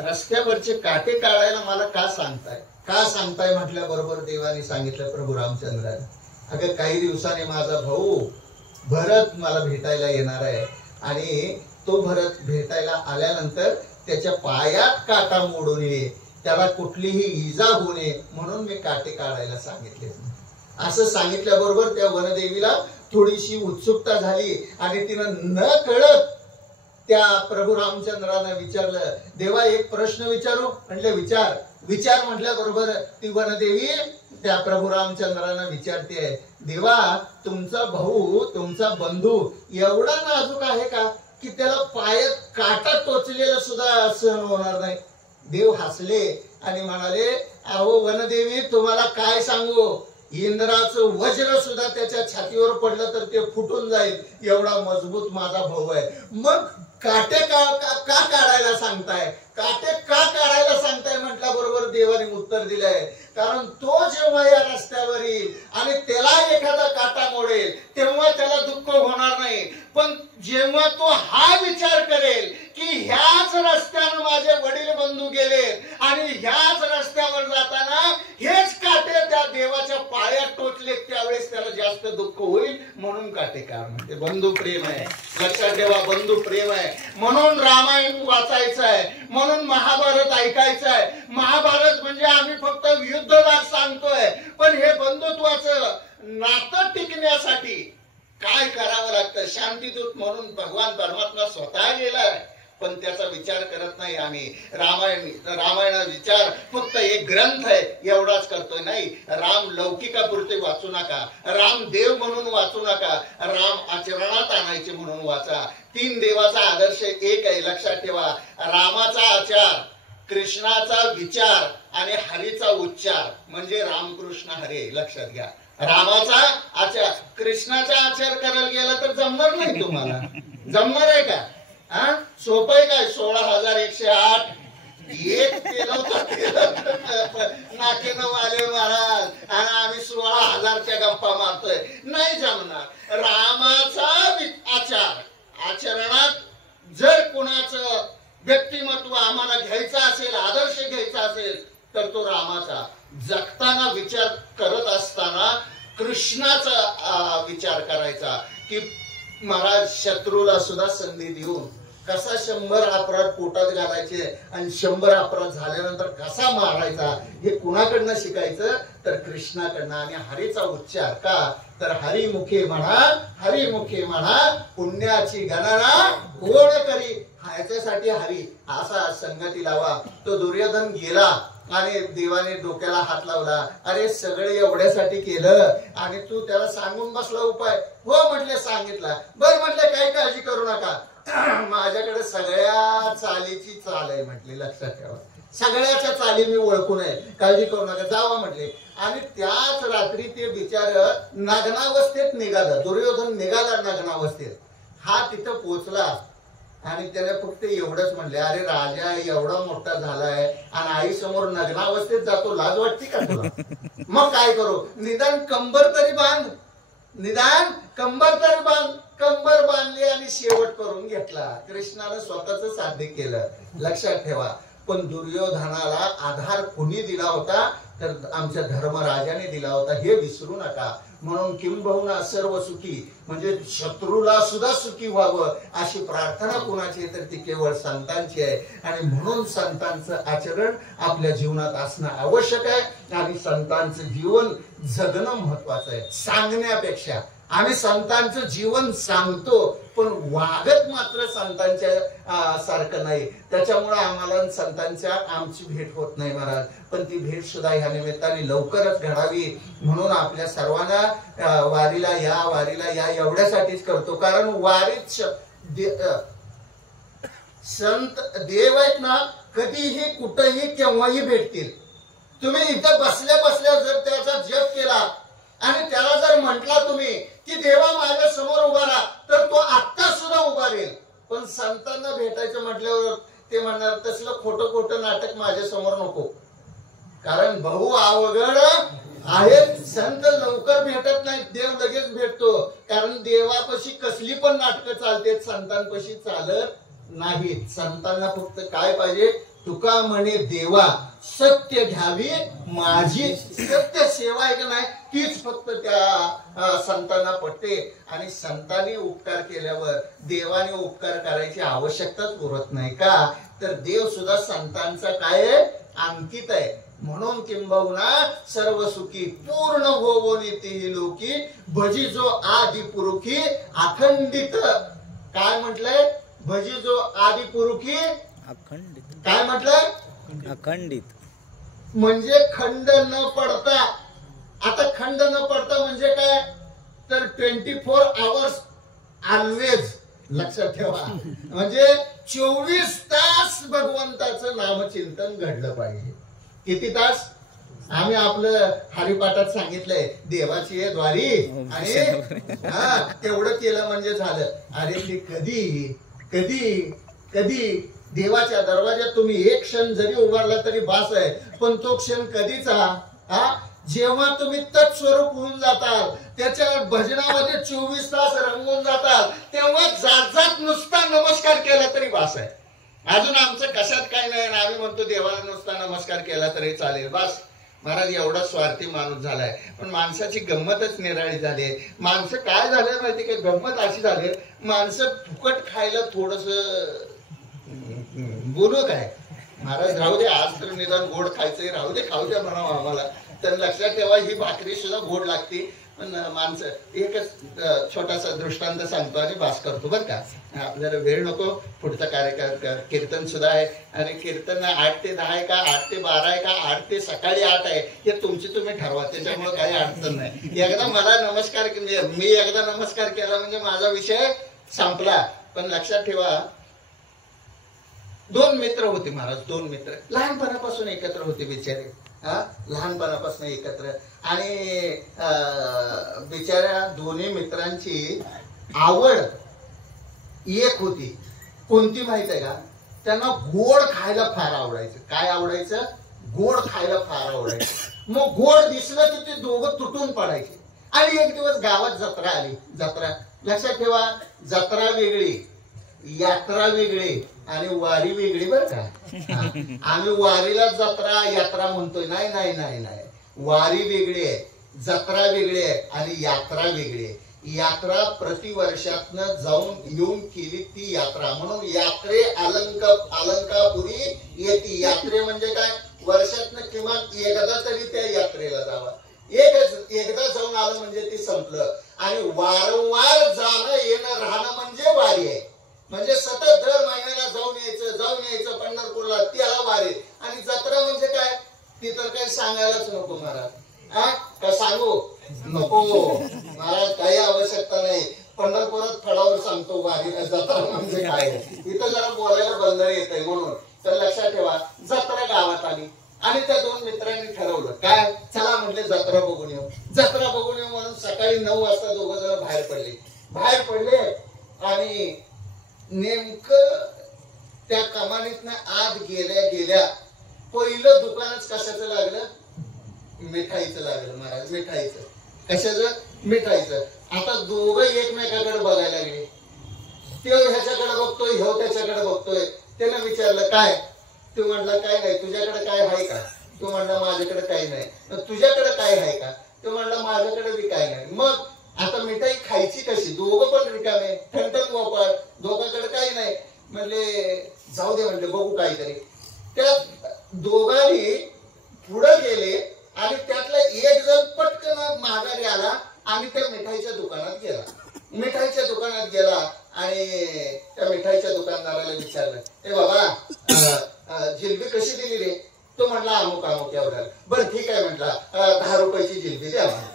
रस्त्यावरचे काटे काढायला मला का सांगताय म्हटल्याबरोबर देवाने सांगितलं प्रभू रामचंद्राने, अगं काही दिवसांनी माझा भाऊ भरत मला भेटायला येणार आहे आणि तो भरत भेटायला आल्यानंतर त्याच्या पायात काटा मोडू नये, त्याला कुठलीही इजा होऊ नये म्हणून मी काटे काढायला सांगितले. असं सांगितल्याबरोबर त्या वनदेवीला थोडीशी उत्सुकता झाली आणि तिनं न कळत त्या प्रभू रामचंद्राने विचारलं देवा एक प्रश्न विचारू? म्हटले विचार म्हटल्याबरोबर ती वनदेवी त्या प्रभू रामचंद्राने विचारते देवा तुमचा भाऊ तुमचा बंधू एवढा नाजूक आहे का की त्याला पायात काटा टोचलेला सुद्धा सहन होणार नाही? देव हसले आणि म्हणाले अहो वनदेवी तुम्हाला काय सांगू, इंद्राचं वज्र सुद्धा त्याच्या छातीवर पडलं तर ते फुटून जाईल एवढा मजबूत माझा भाऊ आहे. मग काटे का काढायला सांगताय, काटे का काढायला सांगताय म्हटल्याबरोबर देवाने उत्तर दिलंय कारण तो जेव्हा या रस्त्यावर येईल आणि त्याला एखादा काटा मोडेल तेव्हा त्याला दुःख होणार नाही, पण जेव्हा तो हा विचार करेल की ह्याच रस्त्यानं माझे वडील बंधू गेले आणि ह्याच रस्त्यावर जाताना हेच काटे त्या देवाच्या पायात टोचले त्यावेळेस त्याला जास्त दुःख होईल म्हणून काटे काढ म्हणते. बंधू प्रेम आहे, लक्षात ठेवा बंधू प्रेम आहे. म्हणून रामायण वाचायचं आहे, म्हणून महाभारत ऐकायचं आहे. महाभारत म्हणजे आम्ही फक्त युद्धला सांगतोय, पण हे बंधुत्वाचं नातं टिकण्यासाठी काय करावं लागतं. शांतीदूत म्हणून भगवान परमात्मा स्वतः गेलाय, पण त्याचा विचार करत नाही आम्ही. रामायण विचार फक्त एक ग्रंथ आहे एवढाच करतोय. नाही, राम लौकिकापुरते वाचू नका, राम देव म्हणून वाचू नका, राम आचरणात आणायचे म्हणून वाचा. 3 देवाचा आदर्श एक आहे, लक्षात ठेवा. रामाचा आचार, कृष्णाचा विचार आणि हरीचा उच्चार म्हणजे रामकृष्ण हरे. लक्षात घ्या, रामाचा आचार, कृष्णाचा आचार करायला गेला तर जमणार नाही. तुम्हाला जमणार आहे का? सोपं आहे काय? 16,108 एक केलं नाकेनं वाले महाराज आणि आम्ही 16,000च्या गप्पा मारतोय. नाही जमणार. रामाचा आचार आचरणात जर कुणाचं व्यक्तिमत्व आम्हाला घ्यायचं असेल, आदर्श घ्यायचा असेल, तर तो रामाचा. जगताना विचार करत असताना कृष्णाचा विचार करायचा की महाराज शत्रूला सुद्धा संधी देऊन कसा 100 अपराध पोटात घालायचे आणि 100 अपराध झाल्यानंतर कसा मारायचा हे कुणाकडनं शिकायचं? तर कृष्णाकडनं. आणि हरीचा उच्चार का? तर हरिमुखे म्हणा, हरिमुखे म्हणा, पुण्याची गणना कोण करी. ह्याच्यासाठी हरी असा संगती लावा. तो दुर्योधन गेला आणि देवाने डोक्याला हात लावला. अरे सगळे एवढ्यासाठी केलं आणि तू त्याला सांगून बसला उपाय. हो म्हटले, सांगितला. बर म्हटले, काही काळजी करू नका, माझ्याकडे सगळ्या चालीची चाल आहे म्हटले. लक्षात ठेवा, सगळ्याच्या चाली मी ओळखून आहे, काळजी करू नका, जावा म्हटले. आणि त्याच रात्री ते बिचार नग्नावस्थेत निघालं. दुर्योधन निघाला नग्नावस्थेत. हा तिथं पोचला आणि त्याने फक्त एवढंच म्हणले, अरे राजा एवढा मोठा झालाय आणि आई समोर नग्नावस्थेत जातो, लाज वाटते का तुला? मग काय करू? निदान कंबर तरी बांध, निदान कंबर तरी बांध. कंबर बांधली आणि शेवट करून घेतला. कृष्णानं स्वतःच साध्य केलं. लक्षात ठेवा. पण दुर्योधनाला आधार कोणी दिला होता? तर आमच्या धर्मराजाने दिला होता, हे विसरू नका. म्हणून किंबहुना सर्व सुखी म्हणजे शत्रूला सुद्धा सुखी व्हावं अशी प्रार्थना कोणाची? तर ती केवळ संतांची आहे. आणि म्हणून संतांचं आचरण आपल्या जीवनात असणं आवश्यक आहे आणि संतांचं जीवन जगणं महत्वाचं आहे सांगण्यापेक्षा. आम्ही संतांचं जीवन सांगतो पण वागत मात्र संतांच्या सारखं नाही. त्याच्यामुळे आम्हाला संतांच्या आमची भेट होत नाही महाराज. पण ती भेट सुद्धा ह्या निमित्ताने लवकरच घडावी म्हणून आपल्या सर्वांना वारीला या, वारीला या एवढ्यासाठीच करतो. कारण वारीत संत देव आहेत ना, कधीही कुठेही केव्हाही भेटतील. तुम्ही इथं बसल्या बसल्या जर त्याचा जप केला आणि त्याला जर म्हटला तुम्ही की देवा माझ्या समोर उभा राहा, तर तो आत्ता सुद्धा उभा राहील. पण संतांना भेटायचं म्हटल्यावर ते म्हणणार, तसलं खोटं खोटं नाटक माझ्या समोर नको. कारण बहु अवघड आहेत. संत लवकर भेटत नाहीत, देव लगेच भेटतो. कारण देवापाशी कसली पण नाटकं चालते, संतांपाशी चालत नाहीत. संतांना फक्त काय पाहिजे? तुका म्हणे देवा सत्य घ्यावी माझी, सत्य सेवा आहे का नाही तीच फक्त त्या संतांना पटते. आणि संतांनी उपकार केल्यावर देवाने उपकार करायची आवश्यकताच उरत नाही. का? तर देव सुद्धा संतांचा काय आहे? अंकित आहे. म्हणून किंबहुना सर्व सुखी पूर्ण होवोनी तेही लोकी भजी जो आदि पुरुखी अखंडित. काय म्हटलंय? भजी जो आदि पुरुखी अखंडित. काय म्हटलंय? अखंडित म्हणजे खंड न पडता. आता खंड न पडता म्हणजे काय? तर 24 आवर्स ऑलवेज. लक्षात ठेवा. म्हणजे 24 तास भगवंताचं नामचिंतन घडलं पाहिजे. किती तास? आम्ही आपलं हरिपाठात सांगितलंय, देवाची आहे द्वारी आणि तेवढं केलं म्हणजे झालं. अरे ते कधी कधी कधी देवाच्या दरवाज्यात तुम्ही एक क्षण जरी उभारला तरी बास आहे. पण तो क्षण कधीचा? जेव्हा तुम्ही तत्स्वरूप होऊन जाताल, त्याच्या भजनामध्ये 24 तास रंगून जाताल, तेव्हा जात जात नुसता नमस्कार केला तरी बास आहे. अजून आमचं कशात काय नाही, आम्ही म्हणतो देवाला नुसता नमस्कार केला तरी चालेल, बस. महाराज एवढा स्वार्थी माणूस झालाय. पण माणसाची गंमतच निराळी झाली. माणसं काय झालंय माहिती का? गंमत अशी झाली, माणसं फुकट खायला थोडस बोलू काय महाराज, राहू दे आज तर निदान गोड खायचंय, राहू दे, खाऊ द्या म्हणावं आम्हाला. तर लक्षात ठेवा, ही भाकरी सुद्धा गोड लागते. पण माणसं एकच छोटासा दृष्टांत सांगतो आणि बास करतो बरं का. आपल्याला वेळ नको. पुढचा कार्यक्रम कीर्तन सुद्धा आहे आणि कीर्तन 8 ते 10 आहे का 8 ते 12 आहे का 8 ते सकाळी 8 आहे हे तुमची तुम्ही ठरवा. त्याच्यामुळे काही अडचण नाही. एकदा मला नमस्कार मी एकदा नमस्कार केला म्हणजे माझा विषय संपला. पण लक्षात ठेवा 2 मित्र होते महाराज. 2 मित्र लहानपणापासून एकत्र होते बिचारे. लहानपणापासून एकत्र. आणि बिचाऱ्या दोन्ही मित्रांची आवड एक होती. कोणती माहित आहे का? त्यांना गोड खायला फार आवडायचं. काय आवडायचं? गोड खायला फार आवडायचं. मग गोड दिसलं की ते दोघं तुटून पडायचे. आणि एक दिवस गावात जत्रा आली. जत्रा लक्षात ठेवा. जत्रा वेगळी, यात्रा वेगळी आणि वारी वेगळी बरं का. आम्ही वारीला जत्रा यात्रा म्हणतोय. नाही नाही नाही नाही. वारी वेगळी आहे, जत्रा वेगळी आहे आणि यात्रा वेगळी आहे. यात्रा प्रतिवर्षातनं जाऊन येऊन केली ती यात्रा. म्हणून यात्रे अलंकापुरी येते. यात्रे म्हणजे काय? वर्षातनं किमान एकदा तरी त्या यात्रेला जावा. एकदा जाऊन आलं म्हणजे ते संपलं. आणि वारंवार जाणं येणं राहणं म्हणजे वारी आहे. म्हणजे सतत दर महिन्याला जाऊन यायचं पंढरपूरला, त्याला वारी. आणि जत्रा म्हणजे काय? ती तर काही सांगायलाच नको महाराज. का सांगू नको महाराज? काही आवश्यकता नाही. पंढरपुरात फळावर सांगतो वारी जत्रा म्हणजे काय. इथं जरा बोलायला बंधन येतंय म्हणून. तर लक्षात ठेवा. जत्रा गावात आली आणि त्या 2 मित्रांनी ठरवलं काय, चला म्हटले जत्रा बघून येऊ. जत्रा बघून येऊ म्हणून सकाळी 9 वाजता दोघं जण बाहेर पडले आणि नेमकं त्या कमानीतनं आत गेल्या पहिलं दुकानच कशाचं लागलं? मिठाईचं लागलं महाराज. मिठाईचं. कशाचं? मिठाईचं. आता दोघं एकमेकाकडे बघायला लागले. ते ह्याच्याकडे बघतोय, ह्यो त्याच्याकडे बघतोय. त्यानं विचारलं काय? तो म्हणला काय नाही. तुझ्याकडे काय आहे का? तो म्हणला माझ्याकडे काही नाही. तुझ्याकडे काय आहे का? तो म्हणला माझ्याकडे बी काय नाही. मग आता मिठाई खायची कशी? दोघं पण रिकामे, ठणठण गोपाळ, दोघांकडे काही नाही. म्हणले जाऊ दे म्हणले बघू काहीतरी. त्या दोघांनी पुढे गेले आणि त्यातला एक जण पटकन माघारी आला आणि त्या मिठाईच्या दुकानात गेला. मिठाईच्या दुकानात गेला आणि त्या मिठाईच्या दुकानदाराला विचारलं, ए बाबा जिलबी कशी दिली रे? तो म्हणला अमुक एवढ्याला. बरं ठीक आहे म्हटला, 10 रुपयाची जिलबी द्या म्हटला.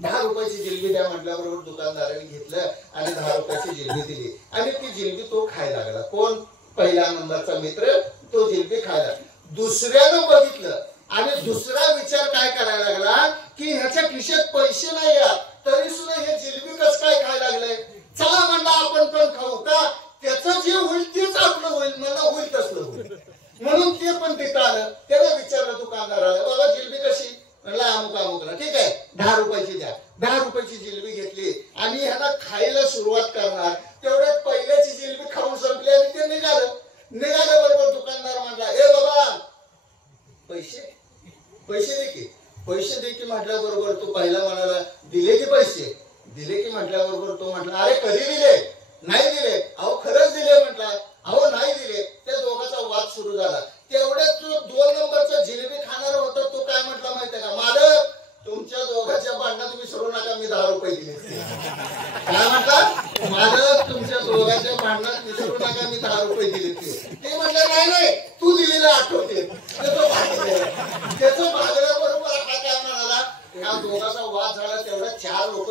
10 रुपयाची जिलबी द्या म्हटल्याबरोबर दुकानदाराने घेतलं आणि 10 रुपयाची जिलबी दिली. आणि ती जिलबी तो खायला लागला. कोण? पहिला नंबरचा मित्र. तो जिलबी खायला. दुसऱ्यानं बघितलं आणि दुसरा विचार काय करायला लागला की ह्याच्या खिशात पैसे नाही तरी सुद्धा हे जिलबी कसं काय खायला लागलंय. चला म्हणला आपण पण खाऊ का? त्याचं जे होईल तेच आपलं होईल. मला होईल तसलं होईल. म्हणून ते पण तिथं आलं. त्याला विचारलं दुकानदाराला, बाबा जिलबी कशी? म्हणला अमुकला. ठीक आहे 10 रुपयाची द्या. 10 रुपयाची जिलबी घेतली आणि ह्याला खायला सुरुवात करणार. तेवढ्यात पहिल्याची जिलबी खाऊन संपली आणि ते निघाल्याबरोबर दुकानदार म्हणला, ए बाबा पैसे दे की म्हटल्याबरोबर तो पहिला म्हणाला दिले की पैसे? दिले की म्हटल्याबरोबर तो म्हटला, अरे कधी दिले? नाही दिले. अहो खरंच दिले म्हटला. अहो नाही दिले. त्या दोघांचा वाद सुरू झाला. तेवढ्यात जो 2 नंबरचा जिलेबी खाणार होता तो काय म्हटला माहितीये का, मालक तुमच्या दोघांच्या भांडणात विसरू नका मी 10 रुपये दिले. काय म्हटला? मालक तुमच्या दोघांच्या भांडणात विसरू नका मी 10 रुपये दिले. ते म्हटलं नाही तू दिलेलं आठवते. त्याचं भागल्याबरोबर हा काय म्हणाला, ह्या दोघांचा वाद झाला. तेवढा 4 लोक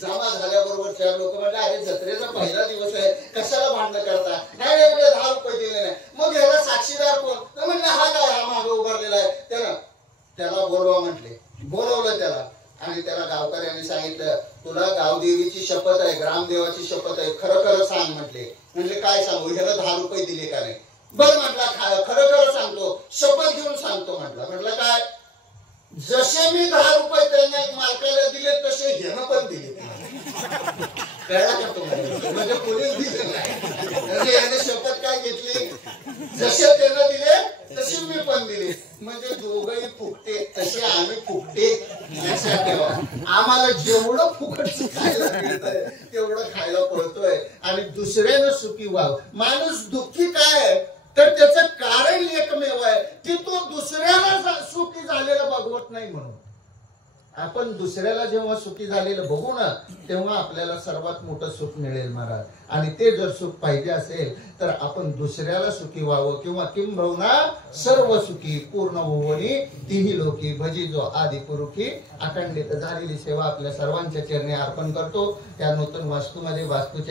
जमा झाल्याबरोबर 4 लोक म्हणले, अरे जत्रेचा पहिला दिवस आहे कशाला भांडणं करता? नाही 10 रुपये दिले नाही. मग ह्याला साक्षीदार कोण? म्हणलं हा काय, हा मागे उभारलेला आहे. त्याला बोलवा म्हटले. बोलवलं त्याला आणि त्याला गावकऱ्यांनी सांगितलं, तुला गावदेवीची शपथ आहे, ग्रामदेवाची शपथ आहे, खरं सांग म्हटले. म्हणले काय सांगू? ह्याला 10 रुपये दिले का नाही? बरं म्हटला खरं सांगतो, शपथ घेऊन सांगतो म्हटला. म्हटलं काय? जसे मी 10 रुपये त्यांना मालकाला दिले तसे ह्यानं पण दिले. कळला का तुम्हाला? म्हणजे पोलीस दिले नाही. म्हणजे याने शपथ काय घेतली, जसे त्यानं दिले तसे मी पण दिले. म्हणजे दोघंही फुकटे तसे आम्ही फुकटे. लक्षात ठेवा. आम्हाला जेवढं फुकट खायला मिळतंय तेवढं खायला पडतोय आणि दुसऱ्यानं सुखी व्हावं. माणूस दुःखी काय तर त्याचं कारण एकमेव आहे की तो दुसऱ्याला सुखी झालेला बघवत नाही म्हणून. आपण दुसऱ्याला जेव्हा सुखी झालेलं बघू ना, तेव्हा आपल्याला सर्वात मोठं सुख मिळेल महाराज. आणि ते जर सुख पाहिजे असेल तर आपण दुसऱ्याला सुखी व्हावं, किंवा किंबहुना सर्व सुखी पूर्ण भुवनी तिही लोकी भजी जो आदि पुरुषी अखंडित झालेली सेवा आपल्या सर्वांच्या चरणी अर्पण करतो. त्या नूतन वास्तूमध्ये वास्तूच्या